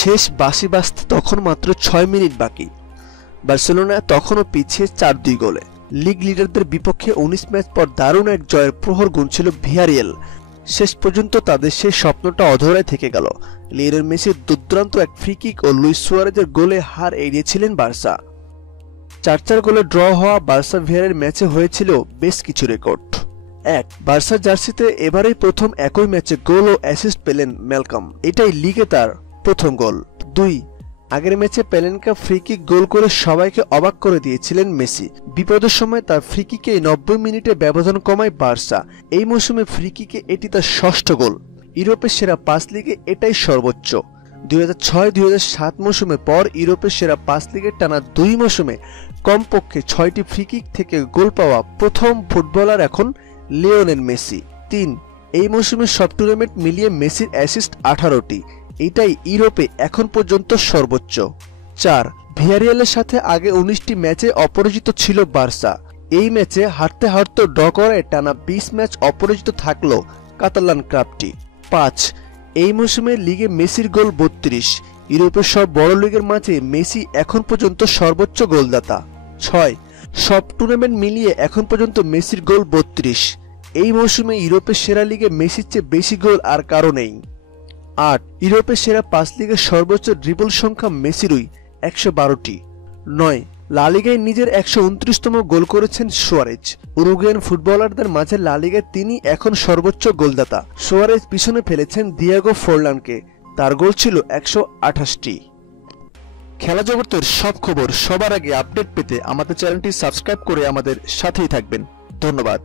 শেষ বাঁশি বাজতে তখন মাত্র 6 মিনিট বাকি। বার্সেলোনা তখনও পিছিয়ে 4-2 গোলে। লিগ লিডারদের বিপক্ষে 19 ম্যাচ পর দারুণ এক জয়ের প্রহর গুনছিল ভিয়ারিয়াল। শেষ পর্যন্ত তাদের সেই স্বপ্নটা অধরায় থেকে গেল। লিওনেল মেসির দুর্দান্ত এক ফ্রি কিক ও লুইস সুয়ারেজের গোলে হার এড়িয়েছিলেন বার্সা। 4-4 গোলে ড্র হওয়া বার্সা ভিয়ারিয়াল ম্যাচে হয়েছিল বেশ কিছু রেকর্ড। 1. বার্সা জার্সিতে এবারেই প্রথম একই ম্যাচে গোল ও অ্যাসিস্ট পেলেন ম্যালকম, এটাই লিগে তার প্রথম গোল। 2. আগের ম্যাচে পেলেনকা ফ্রি কিক গোল করে সবাইকে অবাক করে দিয়েছিলেন মেসি। বিপদের সময় তার ফ্রি কিকে 90 মিনিটে ব্যবধান কমায় বার্সা। এই মৌসুমে ফ্রি কিকে এটি তার 6ষ্ঠ গোল। ইউরোপের সেরা 5 লিগে এটাই সর্বোচ্চ। 2006-2007 মৌসুমের পর ইউরোপের সেরা 5 লিগের টানা 2 মৌসুমে কমপক্ষে 6টি ফ্রি কিক থেকে গোল পাওয়া প্রথম ফুটবলার এখন লিওনেল মেসি। 3. এই মৌসুমের সব টুর্নামেন্ট মিলিয়ে মেসির অ্যাসিস্ট 18টি, এটাই ইউরোপে এখন পর্যন্ত সর্বোচ্চ। 4. ভিয়ারিয়ালের সাথে আগে 19টি ম্যাচে অপরাজিত ছিল বার্সা। এই ম্যাচে হারতে হারতে ড্র করে টানা 20 ম্যাচ অপরাজিত থাকলো কাতালান ক্লাবটি। 5. এই মৌসুমে লিগে মেসির গোল 32। ইউরোপের সব বড় লিগের মাঝে মেসি এখন পর্যন্ত সর্বোচ্চ গোলদাতা। 6. সব টুর্নামেন্ট মিলিয়ে এখন পর্যন্ত মেসির গোল 32। এই মৌসুমে ইউরোপের সেরা লিগে মেসির চেয়ে বেশি গোল আর কারো নেই। 8. ইউরোপের সেরা 5 লিগের সর্বোচ্চ ড্রিবল সংখ্যা মেসিরই 112টি। 9. লা লিগায় নিজের 129তম গোল করেছেন সুয়ারেজ। উরুগুয়ান ফুটবলারদের মাঝে লা লিগায় তিনি এখন সর্বোচ্চ গোলদাতা। সুয়ারেজ পিছনে ফেলেছেন দিয়েগো ফরলানকে, তার গোল ছিল 128টি। খেলা জগতের সব খবর সবার আগে আপডেট পেতে আমাদের চ্যানেলটি সাবস্ক্রাইব করে আমাদের সাথেই থাকবেন। ধন্যবাদ।